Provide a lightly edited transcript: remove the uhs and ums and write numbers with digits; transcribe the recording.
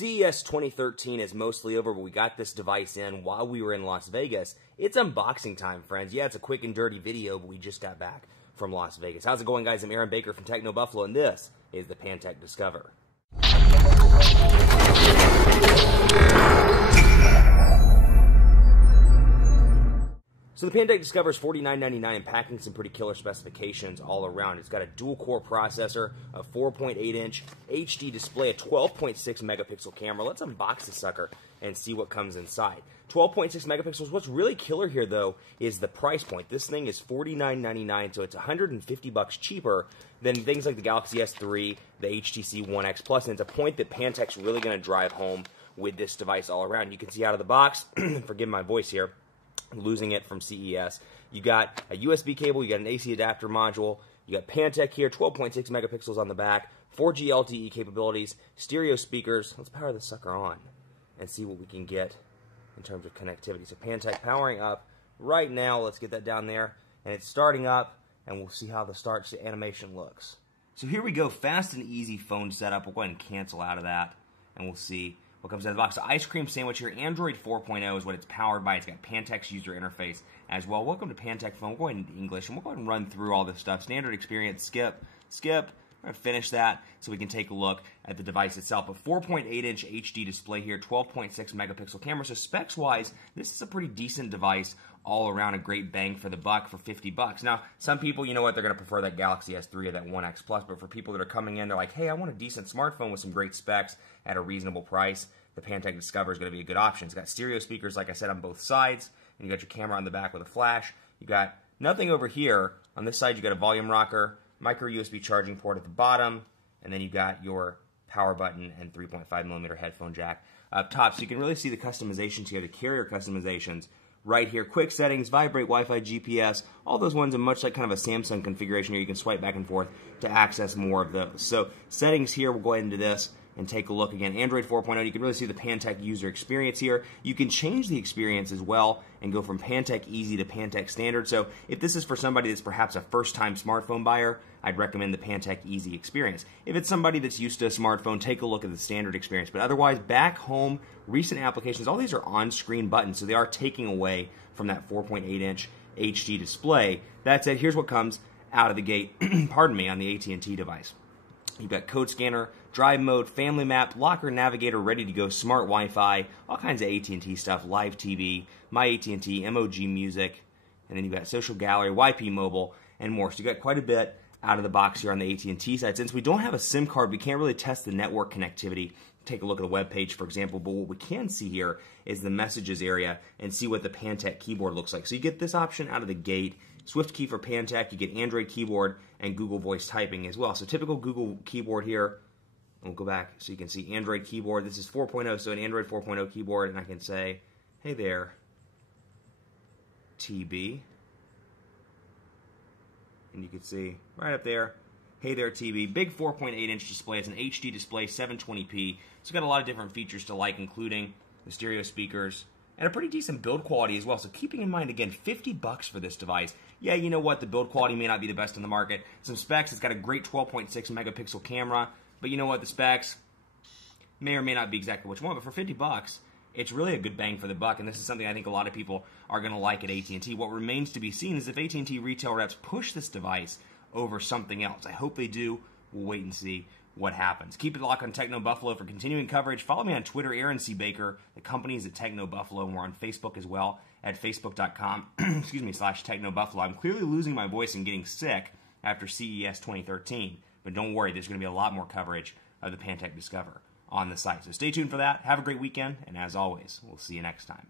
CES 2013 is mostly over, but we got this device in while we were in Las Vegas. It's unboxing time, friends. Yeah, it's a quick and dirty video, but we just got back from Las Vegas. How's it going, guys? I'm Aaron Baker from Techno Buffalo, and this is the Pantech Discover. So the Pantech Discover is $49.99 and packing some pretty killer specifications all around. It's got a dual-core processor, a 4.8-inch HD display, a 12.6 megapixel camera. Let's unbox the sucker and see what comes inside. 12.6 megapixels. What's really killer here, though, is the price point. This thing is $49.99, so it's $150 cheaper than things like the Galaxy S3, the HTC One X Plus, and it's a point that Pantech's really going to drive home with this device all around. You can see out of the box, forgive my voice here, losing it from CES. You got a USB cable, you got an AC adapter module, you got Pantech here, 12.6 megapixels on the back, 4G LTE capabilities, stereo speakers. Let's power the sucker on and see what we can get in terms of connectivity. So Pantech powering up right now. Let's get that down there, and it's starting up, and we'll see how the start animation looks. So here we go, fast and easy phone setup. We'll go ahead and cancel out of that, and we'll see what comes out of the box. So ice cream sandwich here. Android 4.0 is what it's powered by. It's got Pantech's user interface as well. Welcome to Pantech Phone. We'll go ahead into English, and we'll go ahead and run through all this stuff. Standard experience, skip. We're going to finish that so we can take a look at the device itself. A 4.8-inch HD display here, 12.6 megapixel camera. So specs-wise, this is a pretty decent device all around, a great bang for the buck for $50. Now, some people, you know what, they're going to prefer that Galaxy S3 or that One X Plus, but for people that are coming in, they're like, hey, I want a decent smartphone with some great specs at a reasonable price. The Pantech Discover is going to be a good option. It's got stereo speakers, like I said, on both sides, and you got your camera on the back with a flash. You got nothing over here. On this side, you got a volume rocker, micro USB charging port at the bottom, and then you got your power button and 3.5mm headphone jack up top. So you can really see the customizations here, the carrier customizations right here. Quick settings, vibrate, Wi-Fi, GPS, all those ones are much like kind of a Samsung configuration here. You can swipe back and forth to access more of those. So settings here, we'll go ahead into this and take a look again. Android 4.0, you can really see the Pantech user experience here. You can change the experience as well and go from Pantech Easy to Pantech Standard. So if this is for somebody that's perhaps a first-time smartphone buyer, I'd recommend the Pantech Easy experience. If it's somebody that's used to a smartphone, take a look at the standard experience. But otherwise, back home, recent applications, all these are on-screen buttons, so they are taking away from that 4.8-inch HD display. That said, here's what comes out of the gate, pardon me, on the AT&T device. You've got code scanner, drive mode, family map, locker navigator, ready to go, smart Wi-Fi, all kinds of AT&T stuff, live TV, my AT&T, MOG music, and then you've got social gallery, YP mobile, and more. So you got quite a bit out of the box here on the AT&T side. Since we don't have a SIM card, we can't really test the network connectivity. Take a look at a web page, for example, but what we can see here is the messages area and see what the Pantech keyboard looks like. So you get this option out of the gate. Swift key for Pantech, you get Android keyboard and Google voice typing as well. So typical Google keyboard here. We'll go back so you can see Android keyboard. This is 4.0, so an Android 4.0 keyboard, and I can say, hey there, TB. And you can see right up there, hey there, TB. Big 4.8-inch display. It's an HD display, 720p. It's got a lot of different features to like, including the stereo speakers, and a pretty decent build quality as well. So keeping in mind, again, $50 for this device. Yeah, you know what? The build quality may not be the best in the market. Some specs, it's got a great 12.6 megapixel camera, but you know what? The specs may or may not be exactly what you want, but for $50, it's really a good bang for the buck, and this is something I think a lot of people are going to like at AT&T. What remains to be seen is if AT&T retail reps push this device over something else. I hope they do. We'll wait and see what happens. Keep it locked on Techno Buffalo for continuing coverage. Follow me on Twitter, Aaron C. Baker. The company is at Techno Buffalo, and we're on Facebook as well at facebook.com, /Techno Buffalo. I'm clearly losing my voice and getting sick after CES 2013, but don't worry, there's going to be a lot more coverage of the Pantech Discover on the site. So stay tuned for that. Have a great weekend, and as always, we'll see you next time.